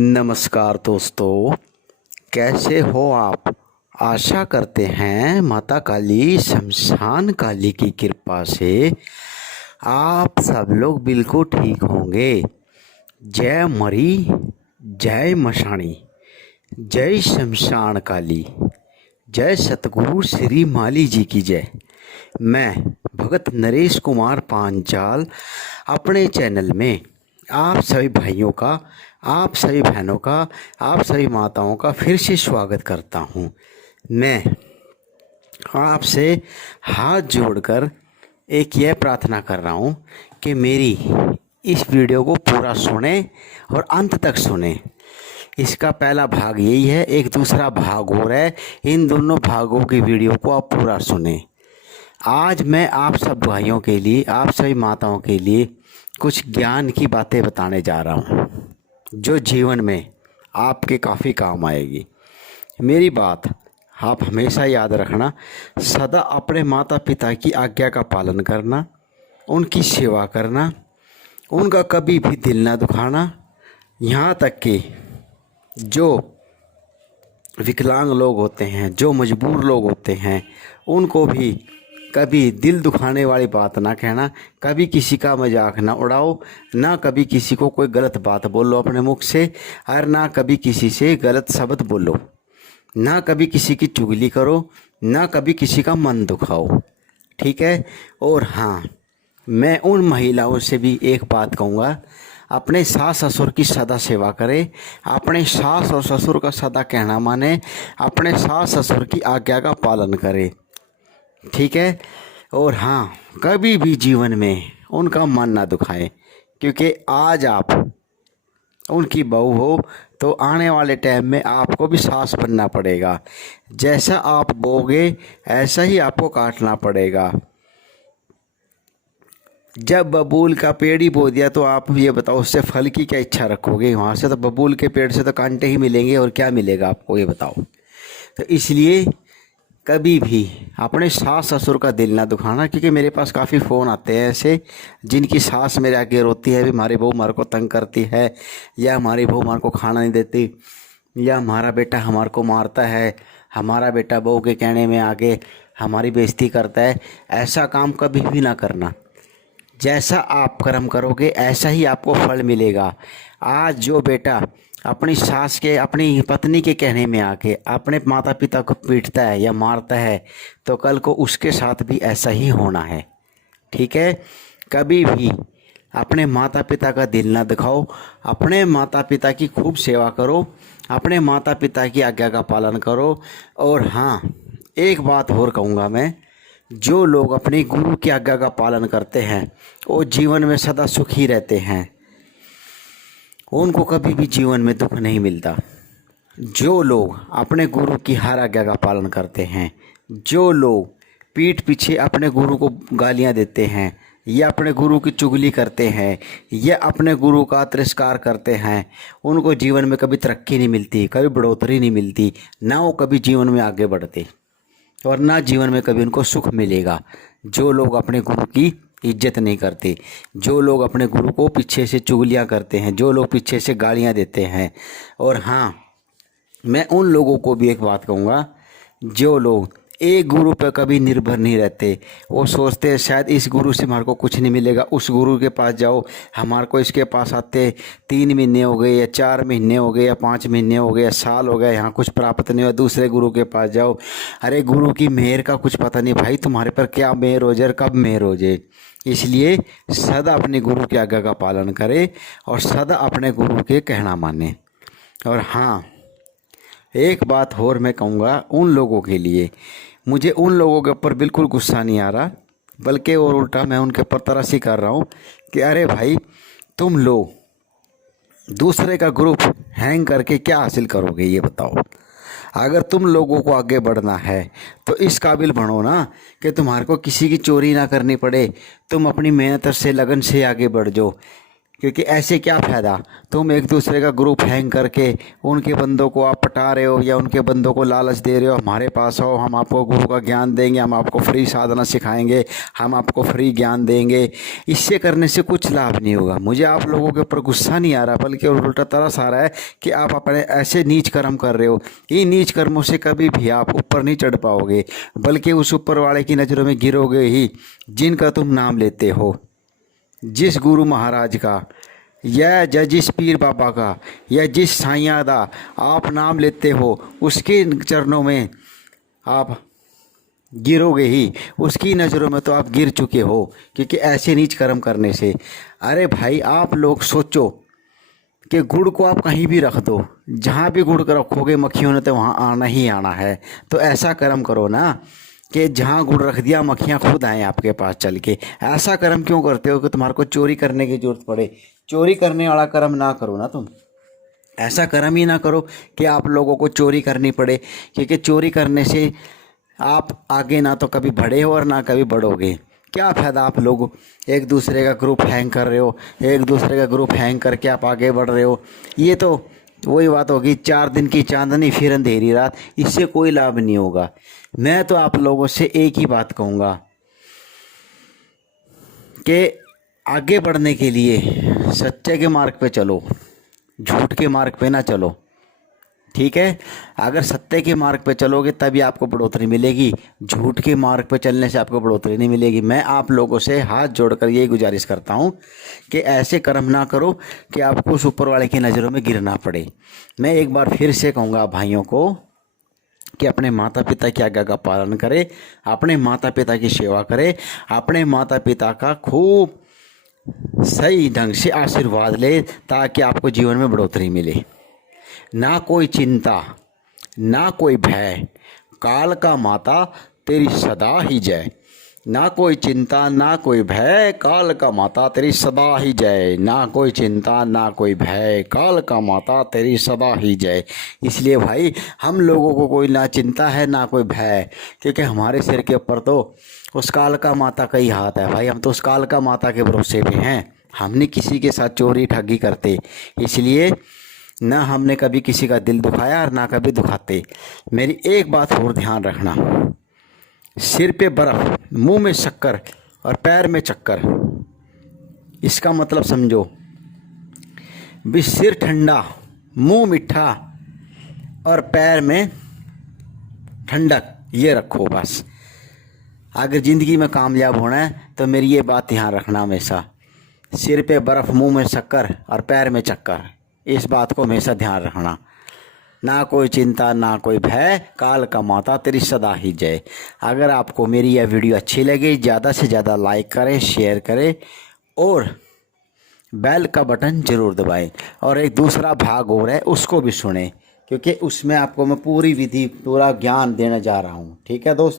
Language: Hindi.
नमस्कार दोस्तों, कैसे हो आप। आशा करते हैं माता काली शमशान काली की कृपा से आप सब लोग बिल्कुल ठीक होंगे। जय मरी, जय मशाणी, जय शमशान काली, जय सतगुरु श्री माली जी की जय। मैं भगत नरेश कुमार पांचाल अपने चैनल में आप सभी भाइयों का, आप सभी बहनों का, आप सभी माताओं का फिर से स्वागत करता हूँ। मैं आपसे हाथ जोड़कर एक यह प्रार्थना कर रहा हूँ कि मेरी इस वीडियो को पूरा सुने और अंत तक सुने। इसका पहला भाग यही है, एक दूसरा भाग और है। इन दोनों भागों की वीडियो को आप पूरा सुने। आज मैं आप सब भाइयों के लिए, आप सभी माताओं के लिए कुछ ज्ञान की बातें बताने जा रहा हूँ जो जीवन में आपके काफ़ी काम आएगी। मेरी बात आप हमेशा याद रखना, सदा अपने माता पिता की आज्ञा का पालन करना, उनकी सेवा करना, उनका कभी भी दिल ना दुखाना। यहाँ तक कि जो विकलांग लोग होते हैं, जो मजबूर लोग होते हैं, उनको भी कभी दिल दुखाने वाली बात ना कहना, कभी किसी का मजाक ना उड़ाओ, ना कभी किसी को कोई गलत बात बोलो अपने मुख से, और ना कभी किसी से गलत शब्द बोलो, ना कभी किसी की चुगली करो, ना कभी किसी का मन दुखाओ। ठीक है। और हाँ, मैं उन महिलाओं से भी एक बात कहूँगा, अपने सास ससुर की सदा सेवा करें, अपने सास और ससुर का सदा कहना माने, अपने सास ससुर की आज्ञा का पालन करें। ठीक है। और हाँ, कभी भी जीवन में उनका मन ना दुखाएं, क्योंकि आज आप उनकी बहू हो तो आने वाले टाइम में आपको भी सास बनना पड़ेगा। जैसा आप बोगे ऐसा ही आपको काटना पड़ेगा। जब बबूल का पेड़ ही बो दिया तो आप ये बताओ उससे फल की क्या इच्छा रखोगे। वहाँ से तो बबूल के पेड़ से तो कांटे ही मिलेंगे, और क्या मिलेगा आपको, ये बताओ। तो इसलिए कभी भी अपने सास ससुर का दिल ना दुखाना, क्योंकि मेरे पास काफ़ी फ़ोन आते हैं ऐसे जिनकी सास मेरे आगे रोती है, भी हमारी बहू हमारे को तंग करती है, या हमारी बहू हमारे को खाना नहीं देती, या हमारा बेटा हमारे को मारता है, हमारा बेटा बहू के कहने में आगे हमारी बेइज्जती करता है। ऐसा काम कभी भी ना करना। जैसा आप कर्म करोगे ऐसा ही आपको फल मिलेगा। आज जो बेटा अपनी सास के, अपनी पत्नी के कहने में आके अपने माता पिता को पीटता है या मारता है, तो कल को उसके साथ भी ऐसा ही होना है। ठीक है। कभी भी अपने माता पिता का दिल ना दिखाओ, अपने माता पिता की खूब सेवा करो, अपने माता पिता की आज्ञा का पालन करो। और हाँ, एक बात और कहूँगा मैं, जो लोग अपने गुरु की आज्ञा का पालन करते हैं वो जीवन में सदा सुखी रहते हैं, उनको कभी भी जीवन में दुख नहीं मिलता। जो लोग अपने गुरु की हर आज्ञा का पालन करते हैं, जो लोग पीठ पीछे अपने गुरु को गालियां देते हैं, या अपने गुरु की चुगली करते हैं, या अपने गुरु का तिरस्कार करते हैं, उनको जीवन में कभी तरक्की नहीं मिलती, कभी बढ़ोतरी नहीं मिलती, ना वो कभी जीवन में आगे बढ़ते, और ना जीवन में कभी उनको सुख मिलेगा। जो लोग अपने गुरु की इज्जत नहीं करते, जो लोग अपने गुरु को पीछे से चुगलियां करते हैं, जो लोग पीछे से गालियां देते हैं। और हाँ, मैं उन लोगों को भी एक बात कहूँगा, जो लोग एक गुरु पर कभी निर्भर नहीं रहते, वो सोचते हैं शायद इस गुरु से हमारे को कुछ नहीं मिलेगा, उस गुरु के पास जाओ, हमारे को इसके पास आते 3 महीने हो गए, या 4 महीने हो गए, या 5 महीने हो गए, या साल हो गए, यहाँ कुछ प्राप्त नहीं हुआ, दूसरे गुरु के पास जाओ। अरे गुरु की मेहर का कुछ पता नहीं भाई, तुम्हारे पर क्या मेहर हो जाए, कब मेहर हो जाए। इसलिए सदा अपने गुरु की आज्ञा का पालन करें और सदा अपने गुरु के कहना माने। और हाँ, एक बात और मैं कहूँगा उन लोगों के लिए, मुझे उन लोगों के ऊपर बिल्कुल गुस्सा नहीं आ रहा, बल्कि और उल्टा मैं उनके ऊपर तरस ही कर रहा हूँ कि अरे भाई, तुम लोग दूसरे का ग्रुप हैंग करके क्या हासिल करोगे, ये बताओ। अगर तुम लोगों को आगे बढ़ना है तो इस काबिल बनो ना कि तुम्हारे को किसी की चोरी ना करनी पड़े, तुम अपनी मेहनत से, लगन से आगे बढ़ जाओ। क्योंकि ऐसे क्या फ़ायदा, तुम एक दूसरे का ग्रुप हैंग करके उनके बंदों को आप पटा रहे हो या उनके बंदों को लालच दे रहे हो, हमारे पास आओ, हम आपको गुरु का ज्ञान देंगे, हम आपको फ्री साधना सिखाएंगे, हम आपको फ्री ज्ञान देंगे। इससे करने से कुछ लाभ नहीं होगा। मुझे आप लोगों के ऊपर गुस्सा नहीं आ रहा, बल्कि उल्टा तरस आ रहा है कि आप अपने ऐसे नीच कर्म कर रहे हो। इन नीच कर्मों से कभी भी आप ऊपर नहीं चढ़ पाओगे, बल्कि उस ऊपर वाले की नज़रों में गिरोगे ही जिनका तुम नाम लेते हो। जिस गुरु महाराज का या जिस पीर बाबा का या जिस साईं दा आप नाम लेते हो, उसके चरणों में आप गिरोगे ही, उसकी नज़रों में तो आप गिर चुके हो, क्योंकि ऐसे नीच कर्म करने से। अरे भाई, आप लोग सोचो कि गुड़ को आप कहीं भी रख दो, जहाँ भी गुड़ को रखोगे मक्खियों ने तो वहाँ आना ही आना है। तो ऐसा कर्म करो ना कि जहाँ गुड़ रख दिया मक्खियाँ खुद आएँ आपके पास चल के। ऐसा कर्म क्यों करते हो कि तुम्हारे को चोरी करने की ज़रूरत पड़े? चोरी करने वाला कर्म ना करो ना तुम। ऐसा कर्म ही ना करो कि आप लोगों को चोरी करनी पड़े, क्योंकि चोरी करने से आप आगे ना तो कभी बढ़े हो और ना कभी बढ़ोगे। क्या फ़ायदा, आप लोग एक दूसरे का ग्रुप हैंग कर रहे हो, एक दूसरे का ग्रुप हैंग करके आप आगे बढ़ रहे हो। ये तो वही बात होगी, 4 दिन की चांदनी फिर अंधेरी रात। इससे कोई लाभ नहीं होगा। मैं तो आप लोगों से एक ही बात कहूँगा कि आगे बढ़ने के लिए सच्चे के मार्ग पे चलो, झूठ के मार्ग पे ना चलो, ठीक है? अगर सत्य के मार्ग पे चलोगे तभी आपको बढ़ोतरी मिलेगी, झूठ के मार्ग पे चलने से आपको बढ़ोतरी नहीं मिलेगी। मैं आप लोगों से हाथ जोड़कर यही गुजारिश करता हूँ कि ऐसे कर्म ना करो कि आपको उस ऊपर वाले की नज़रों में गिरना पड़े। मैं एक बार फिर से कहूँगा भाइयों को कि अपने माता पिता की आज्ञा का पालन करें, अपने माता पिता की सेवा करें, अपने माता पिता का खूब सही ढंग से आशीर्वाद ले, ताकि आपको जीवन में बढ़ोतरी मिले। ना कोई चिंता, ना कोई भय, काल का माता तेरी सदा ही जय। ना कोई चिंता, ना कोई भय, काल का माता तेरी सदा ही जय। ना कोई चिंता, ना कोई भय, काल का माता तेरी सदा ही जय। इसलिए भाई, हम लोगों को कोई ना चिंता है ना कोई भय, क्योंकि हमारे सिर के ऊपर तो उस काल का माता का ही हाथ है भाई। हम तो उस काल का माता के भरोसे पे हैं। हमने किसी के साथ चोरी ठगी करते, इसलिए ना हमने कभी किसी का दिल दुखाया और ना कभी दुखाते। मेरी एक बात और ध्यान रखना, सिर पे बर्फ़, मुंह में शक्कर और पैर में चक्कर। इसका मतलब समझो, भी सिर ठंडा, मुंह मीठा और पैर में ठंडक, ये रखो बस। अगर ज़िंदगी में कामयाब होना है तो मेरी ये बात ध्यान रखना हमेशा, सिर पे बर्फ़, मुंह में शक्कर और पैर में चक्कर। इस बात को हमेशा ध्यान रखना। ना कोई चिंता, ना कोई भय, काल का माता तेरी सदा ही जय। अगर आपको मेरी यह वीडियो अच्छी लगे, ज़्यादा से ज़्यादा लाइक करें, शेयर करें और बेल का बटन ज़रूर दबाएं। और एक दूसरा भाग और है, उसको भी सुनें, क्योंकि उसमें आपको मैं पूरी विधि, पूरा ज्ञान देने जा रहा हूँ। ठीक है दोस्त।